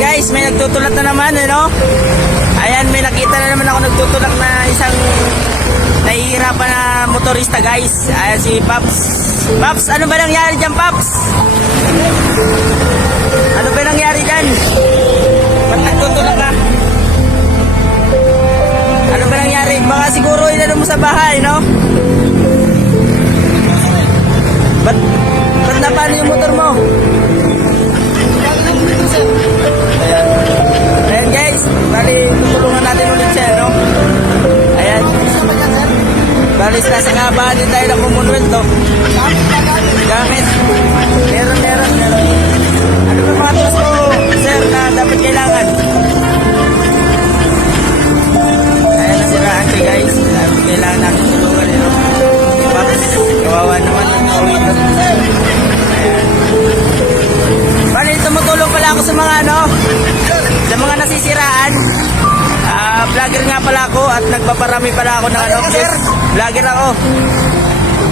guys, may nagtutulak na naman, no? Ayan, may nakita na naman ako nagtutulak na isang nahihirapan na motorista, guys. Ayan si Paps. Paps, ano ba nangyari dyan, Paps? Ano ba nangyari dyan? Ba't nagtutulak ka? Ano ba nangyari? Baka siguro inano mo sa bahay, no? Ba't napano yung motor mo? Ayan. Ayan guys, bali tutulungan natin ulit siya, no? Ayan. Bali nasa kabahan din tayo ng Commonwealth, no? Gamit. Meron. Ano ba mga tools mo, sir, na dapat kailangan? Ayan, nasiraan ko guys. Dapat kailangan natin tulungan, no? Paps, kawawa naman ang kawitan. Ayan. Bali, tumutulong pala ako sa mga sa mga nasisiraan. Vlogger nga pala ako at nagpaparami pala ako ng views. Vlogger ako.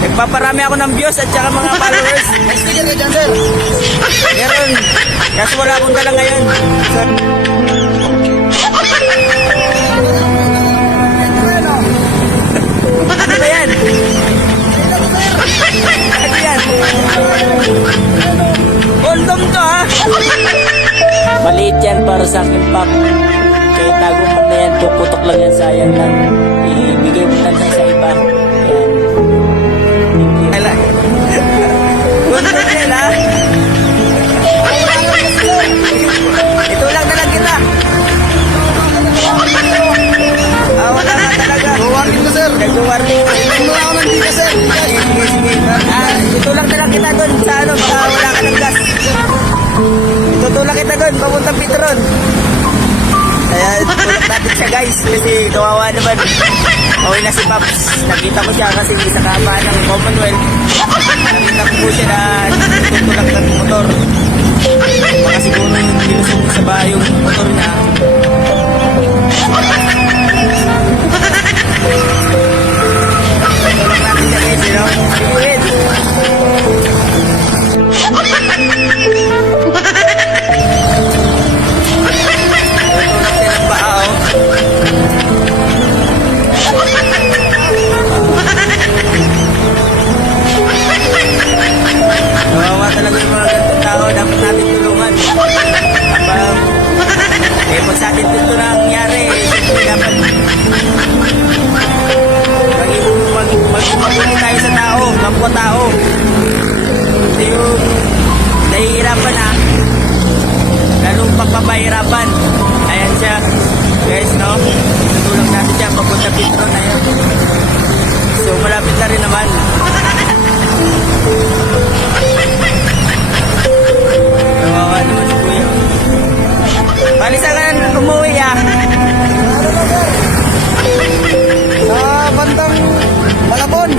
Nagpaparami ako ng views at saka mga followers. Sticker ka dyan, sir. Meron. Kaso wala akong dala ngayon. Ano ba yan? Ano yan? Condom to, ha? Maliit yan para sa akin, Pap. Kaya tago mo na yan, puputok lang yan, sayang lang. Ibigay mo lang sa iba. Yan. Condom yan, ha? Ito lang na lang kita. Wala ka talaga. Warning ka, sir. Nag-warning. Wala ako ng tiga, sir. Sige. Ito lang na lang kita doon sa baka wala ka ng gas. Tutulak kita doon, papuntang Petron. Kaya tulak natin siya guys, kasi kawawa naman. Okay na si Paps. Nakita ko siya kasi sa kabahan ng Commonwealth. Nakita ko po siya na tutulak ng motor. Baka siguro nilusong sa bahay yung motor niya. Tutulak natin siya guys, you know? Wait. Kawawa talaga yung mga ganitong tao, dapat natin tulungan. Pag sa atin dito nangyari, siyempre dapat maging tayo sa tao, kapwa tao. Hindi yung nahihirapan na, lalong pagpapahirapan. Ayan siya, guys, no? Tutulong natin siya, papunta Petron na yun. So, malapit na rin naman. Kawawa naman si Kuya. Palisa ka na umuwi, ah. Sa bandang Malabon.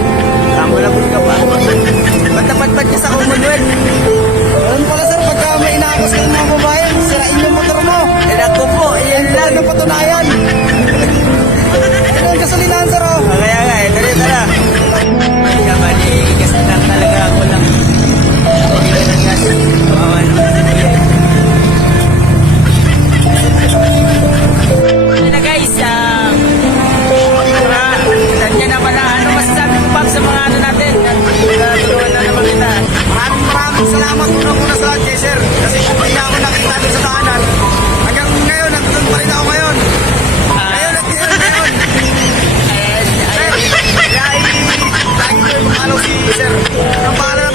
Malabon ka pa. Patapat-pat ka sa Commonwealth. Ganun pala, sir. Pagka may inaakos ka ng mga babae, sirain yung motor mo. Ako po, yan lang. Ano patunayan? Ano yung gasolinahan, sir, oh? Kaya nga, dali, tara. Kaya bali, kasi lang talaga ako lang. Hindi ka ng gas. Kawawa naman si Kuya. Ano na guys, nandiyan na pala. Ano masasabi mo, Pap, sa mga natin? Tulungan na naman kita. Maraming salamat muna sa lahat, sir. Kasi kung hindi ako nakita doon sa daanan, hanggang ngayon, nandun pa rin ako ngayon. Ngayon, nagtira ngayon. Sir, lagi ko yung makalaw si sir. Ang pangalan